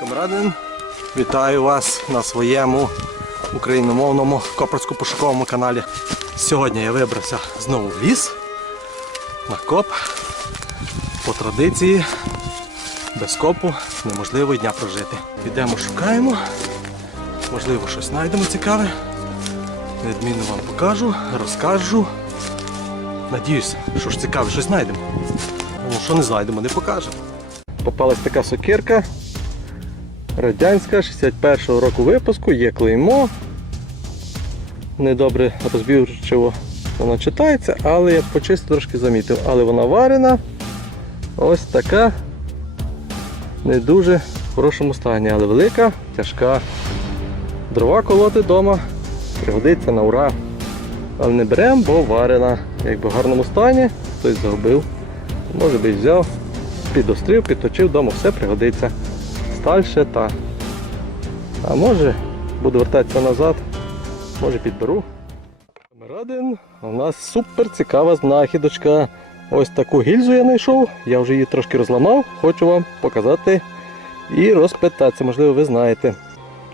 Камрадин, вітаю вас на своєму україномовному копрсько-пошуковому каналі. Сьогодні я вибрався знову в ліс на коп. По традиції без копу неможливо дня прожити. Підемо шукаємо, можливо щось знайдемо цікаве. Недмінно вам покажу, розкажу. Надіюсь, що ж цікаве щось знайдемо. Ну, що не знайдемо, не покажемо. Попалась така сокирка. Радянська 61-го року випуску, є клеймо. Недобре розбірчиво воно читається, але я почисто трошки замітив. Але вона варена. Ось така. Не дуже в хорошому стані, але велика, тяжка. Дрова колоти вдома пригодиться на ура. Але не беремо, бо варена. Якби в гарному стані, хтось загубив. Може би взяв, підострив, підточив вдома, все пригодиться. Сталь та. А може буду вертатися назад, може підберу. Камерадин, у нас супер цікава знахідочка. Ось таку гільзу я знайшов, я вже її трошки розламав, хочу вам показати і розпитатися, можливо, ви знаєте.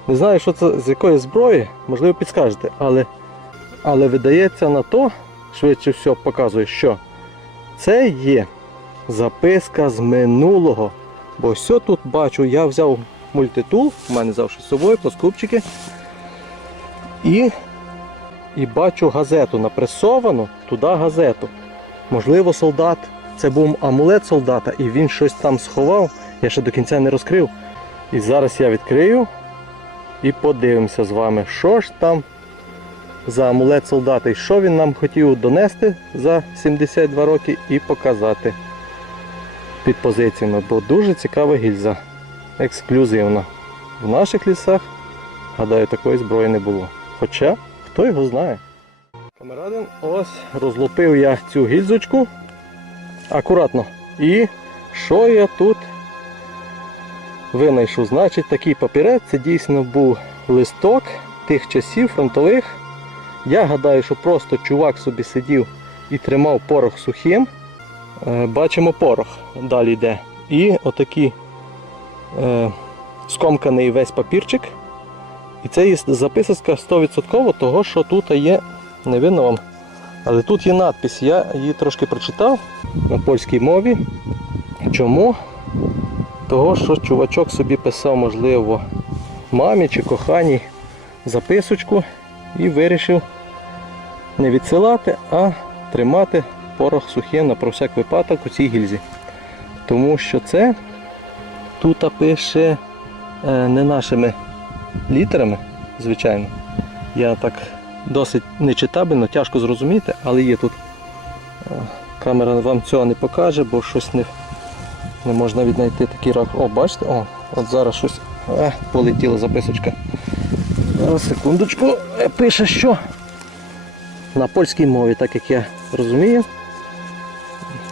Не знаю, що це з якої зброї, можливо, підскажете, але, але видається на то, швидше всього показує, що це є записка з минулого. Бо все тут бачу, я взяв мультитул, у мене завжди з собою, плоскопчики. І, і бачу газету, напресовану туди газету. Можливо, солдат, це був амулет солдата, і він щось там сховав, я ще до кінця не розкрив. І зараз я відкрию і подивимося з вами, що ж там за амулет солдата і що він нам хотів донести за 72 роки і показати під позиціями, бо дуже цікава гільза, ексклюзивна. В наших лісах, гадаю, такої зброї не було. Хоча, хто його знає. Камерадин, ось розлупив я цю гільзочку акуратно. І що я тут винайшов? Значить, такий папірець, це дійсно був листок тих часів фронтових. Я гадаю, що просто чувак собі сидів і тримав порох сухим. Е, Бачимо порох, далі йде. І отакий е, скомканий весь папірчик. І це є записочка 100% того, що тут є, не видно вам. Але тут є надпись, я її трошки прочитав на польській мові. Чому? Того, що чувачок собі писав, можливо, мамі чи коханій записочку і вирішив не відсилати, а тримати порох сухим на про всяк випадок у цій гільзі. Тому що це тут пише е, не нашими літерами, звичайно. Я так досить нечитабельно, тяжко зрозуміти, але є тут. е, Камера вам цього не покаже, бо щось не, не можна віднайти такий рак. О, бачите? О, от зараз щось е, полетіла записочка. Зараз, секундочку, Е, пише що? На польській мові, так як я розумію.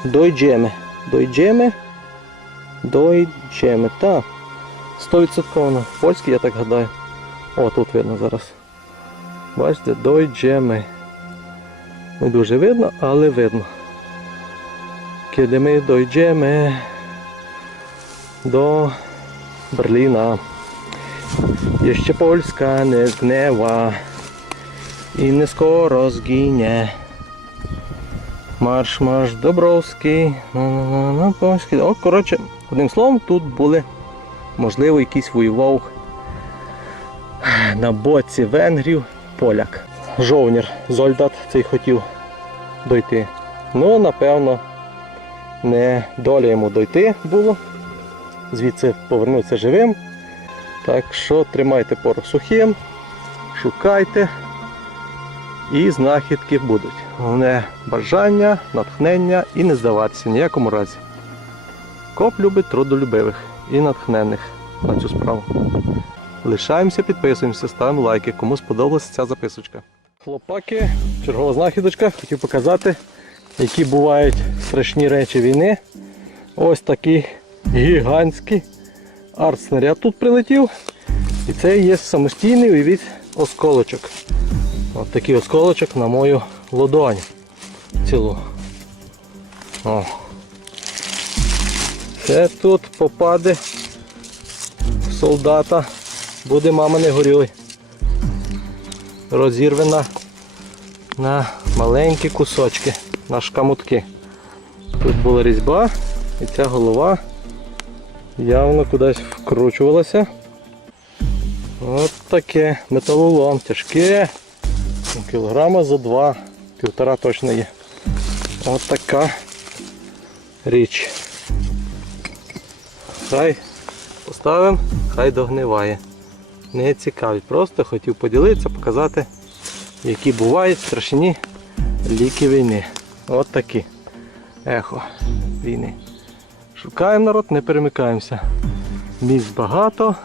Дойджеме. Дойджеме. Дойджеме. Так. 100% на я так гадаю. О, тут видно зараз. Бачите, дойджеме. Не дуже видно, але видно. Kiedy my dojdziemy do Berlina, jeszcze Polska nie zgnęła i nie skoro zginie. Марш, марш, Добровський, на. О, коротше, одним словом, тут були, можливо, якийсь воював на боці венгрів поляк. Жовнір, Зольдат цей хотів дойти. Ну, напевно, не доля йому дойти було. Звідси повернутися живим. Так що тримайте порох сухим, шукайте і знахідки будуть. Головне бажання, натхнення і не здаватися в ніякому разі. Коп любить трудолюбивих і натхнених на цю справу. Лишаємося, підписуємося, ставимо лайки, кому сподобалася ця записочка. Хлопаки, чергова знахідочка, хотів показати, які бувають страшні речі війни. Ось такий гігантський арт-снаряд тут прилетів. І це є самостійний уявіть осколочок. Ось такий осколочок на мою ладонь цілу. О. Це тут попаде солдата буде мама не горюй. Розірвана на маленькі кусочки, на шкамутки. Тут була різьба і ця голова явно кудись вкручувалася. От таке металолом, тяжке. Кілограма за два, півтора точно є. От така річ. Хай поставимо, хай догниває. Не цікавить. Просто хотів поділитися, показати, які бувають страшні ліки війни. От такі. Ехо війни. Шукаємо народ, не перемикаємося. Місць багато.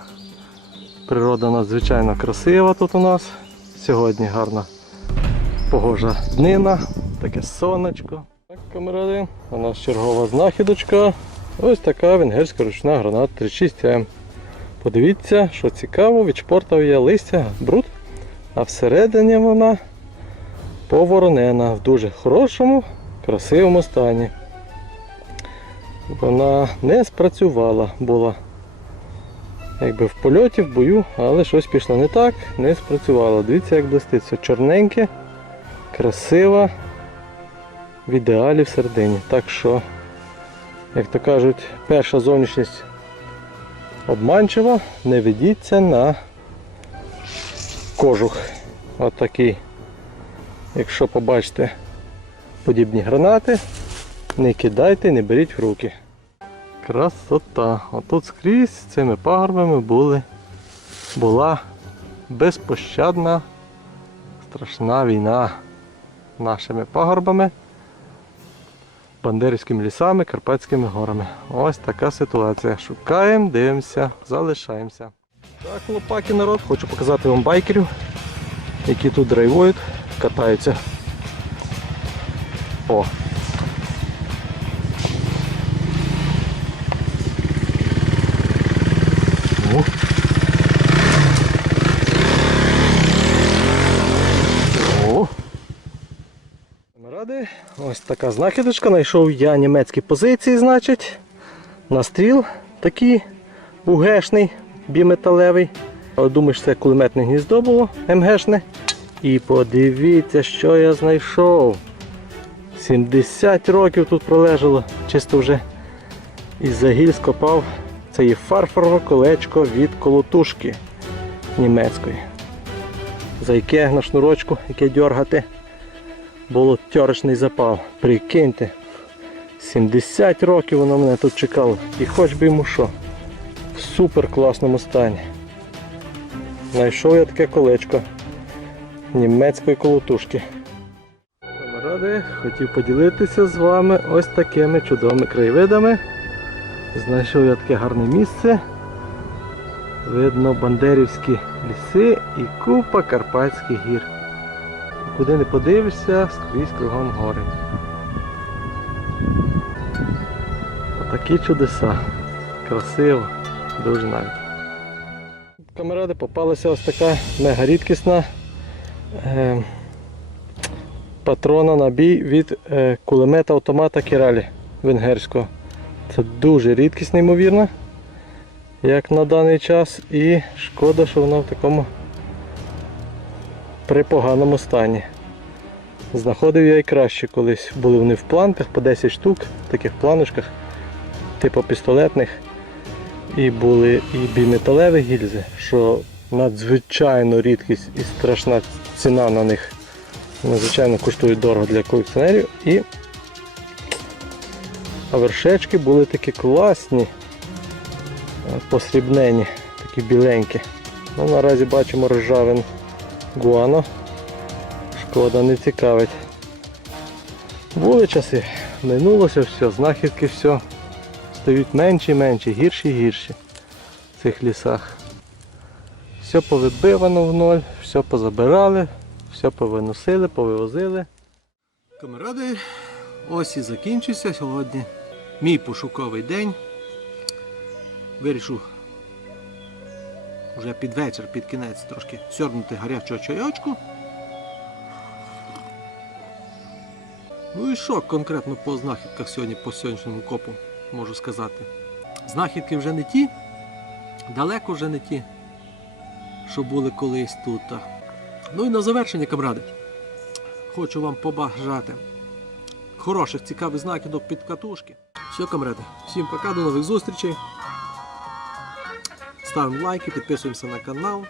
Природа надзвичайно красива тут у нас. Сьогодні гарна погожа днина, таке сонечко. Так, камеради, у нас чергова знахідочка. Ось така венгерська ручна граната 36 м Подивіться, що цікаво, відшпортав я листя, бруд, а всередині вона поворонена в дуже хорошому, красивому стані. Вона не спрацювала, була якби в польоті, в бою, але щось пішло не так, не спрацювало. Дивіться, як блистить. Все чорненьке, красива, в ідеалі всередині. Так що, як то кажуть, перша зовнішність обманчива, не ведіться на кожух. От такий. Якщо побачите подібні гранати, не кидайте, не беріть в руки. Красота. Отут скрізь цими пагорбами були, була безпощадна, страшна війна нашими пагорбами, бандерівськими лісами, Карпатськими горами. Ось така ситуація. Шукаємо, дивимося, залишаємося. Так, лопаки народ, хочу показати вам байкерів, які тут драйвують, катаються. О. О. Ради. Ось така знахідочка. Знайшов я німецькі позиції, значить. Настріл такий УГшний, біметалевий. Але думаю, що це кулеметне гніздо було МГшне. І подивіться, що я знайшов. 70 років тут пролежало, чисто вже із загіль скопав. Це є фарфорове колечко від колотушки німецької. За яке на шнурочку, яке дергати, було тьорочний запал. Прикиньте, 70 років воно мене тут чекало. І хоч би йому що. В супер класному стані. Знайшов я таке колечко німецької колотушки. Ради, хотів поділитися з вами ось такими чудовими краєвидами. Знайшов я таке гарне місце. Видно бандерівські ліси і купа Карпатських гір. Куди не подивишся, скрізь кругом гори. Отакі чудеса. Красиво, дуже навіть. Камеради попалася ось така мега рідкісна е, патрона набій від е, кулемета автомата Кіралі венгерського. Це дуже рідкість, неймовірна, як на даний час. І шкода, що вона в такому припоганому стані. Знаходив я і краще колись. Були вони в планках по 10 штук, в таких планочках, типу пістолетних. І були і біметалеві гільзи, що надзвичайно рідкість і страшна ціна на них. Надзвичайно коштують дорого для колекціонерів. І а вершечки були такі класні, посрібнені, такі біленькі. Ну, Наразі бачимо ржавин гуано. Шкода не цікавить. Були часи, минулося все, знахідки все стають менші і менші, гірші і гірші в цих лісах. Все повибивано в ноль, все позабирали, все повиносили, повивозили. Камеради, ось і закінчився сьогодні мій пошуковий день. Вирішив вже під вечір, під кінець трошки сьорнути гарячого чайочку. Ну і що конкретно по знахідках сьогодні, по сьогоднішньому копу можу сказати. Знахідки вже не ті, далеко вже не ті, що були колись тут. Ну і на завершення, камради, хочу вам побажати хороших, цікавих знаків до підкатушки. Все, камради, всім пока, до нових зустрічей. Ставимо лайки, підписуємося на канал.